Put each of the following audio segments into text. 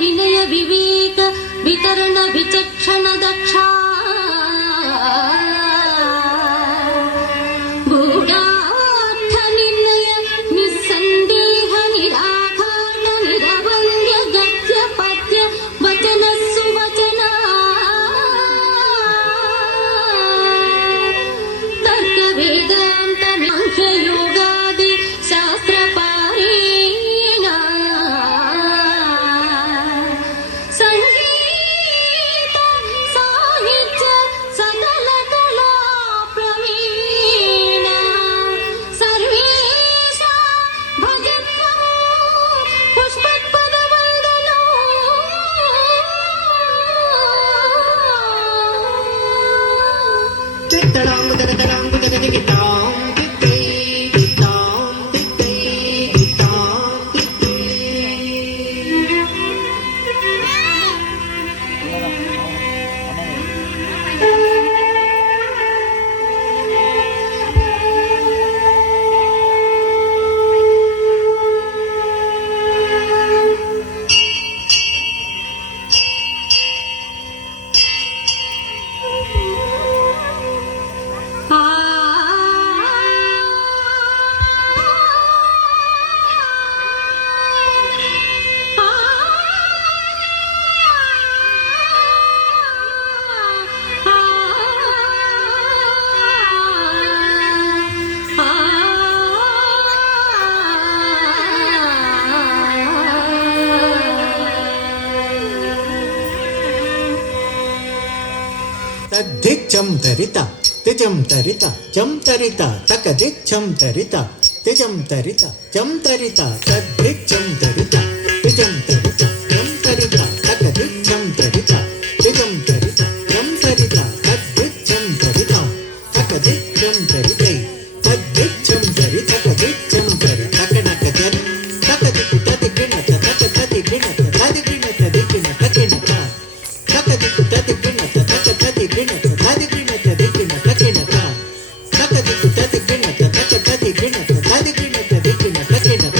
विनय विवेक वितरण विचक्षण दक्षा गूढार्थ निर्णय निस्संदेह निराघाट निरवल्य गद्य पद्य वचन सुवचन तर्क वेदांत सांख्य योगादि शास्त्र पारेण संगीत साहित्य सकल कला प्रवीण सर्वेषा भजत्वं पुष्पपदवन्दनो దిచ్చం తరిత తిజం తరిత జం తరిత తక దిచ్చం తరిత తిజం తరిత జం తరిత తద్దిచ్చం తరిత తిజం తరిత జం తరిత తక దిచ్చం తరిత తిజం తరిత జం తరిత తద్దిచ్చం తరిత తక దిచ్చం తరితై తద్దిచ్చం తరి తక దిచ్చం తరి తక నక జరి తక దిక్కు తది గిణత తక తది గిణత తది గిణత దిక్కిన తకినత తక దిక్కు తది గిణత తక తది గిణత తది గిణత దిక్కిన తకినత తక దిక్కు తది గిణత తక తది గిణత తది గిణత దిక్కిన తకినత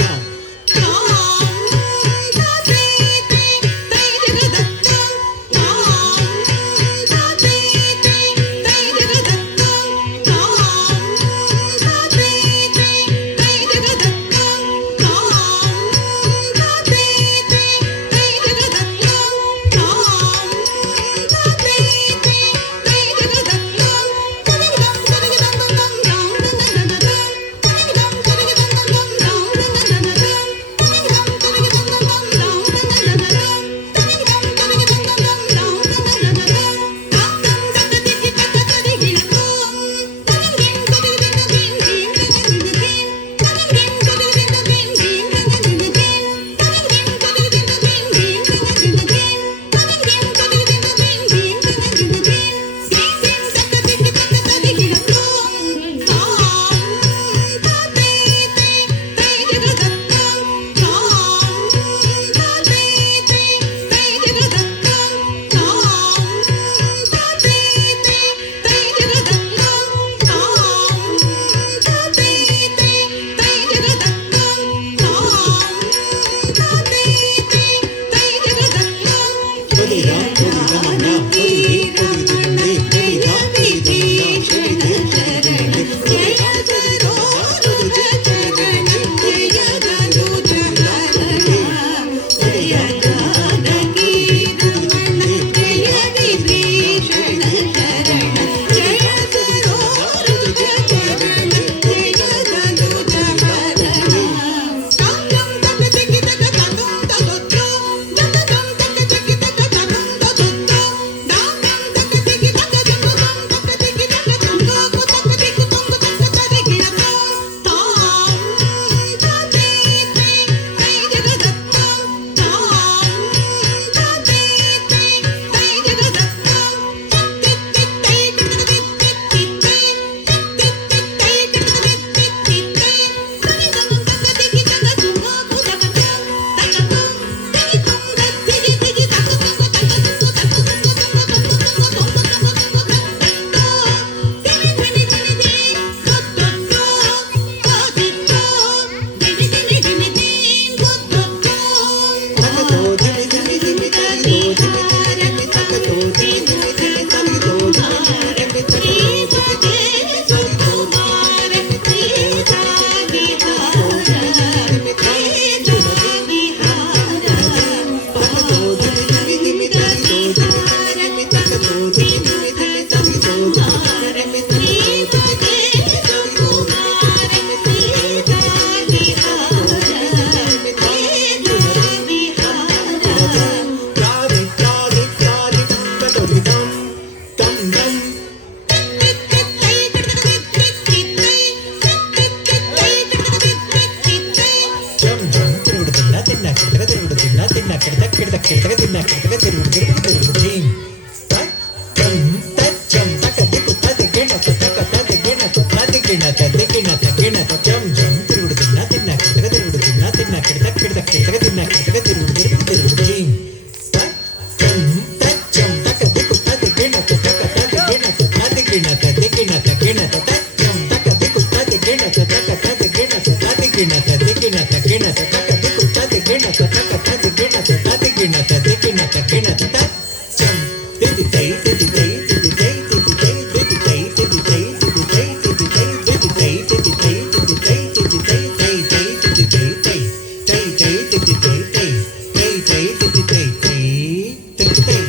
తక్కిడ తక్కిడ తిన్న కిడతక తిరుగుడు తిరుగుడు తిరుగుడు ధీం తచ్చం తచ్చం తక దిక్కు తదిగిణ తక తదిగిణ తదిగిణ తదిగిణ తగిణ తచ్చం జం తిరుగుడు తిన్న కిడతక తిరుగుడు తిన్న కిడత కిడత కిడతక తిన్న కిడతక తిరుగుడు తిరుగుడు తిరుగుడు ధీం తచ్చం తచ్చం తక దిక్కు తదిగిణ తక తదిగిణ తదిగిణ తదిగిణ తగిణ తచ్చం తక దిక్కు తదిగిణ తక తదిగిణ తదిగిణ తదిగిణ తగిణ తక దిక్కు తదిగిణ తక తదిగిణ తదిగిణ తదిగిణ తగిణ తచ్చం తిదితై తిదితై తిదితై తిదితై తిదితై తిదితై తిదితై తిదితై తిదితై తిదితై తిదితై తిదితై తై తై తిదితై తై తై తై తిదితై తై తై తై తిదితై తై తిదితై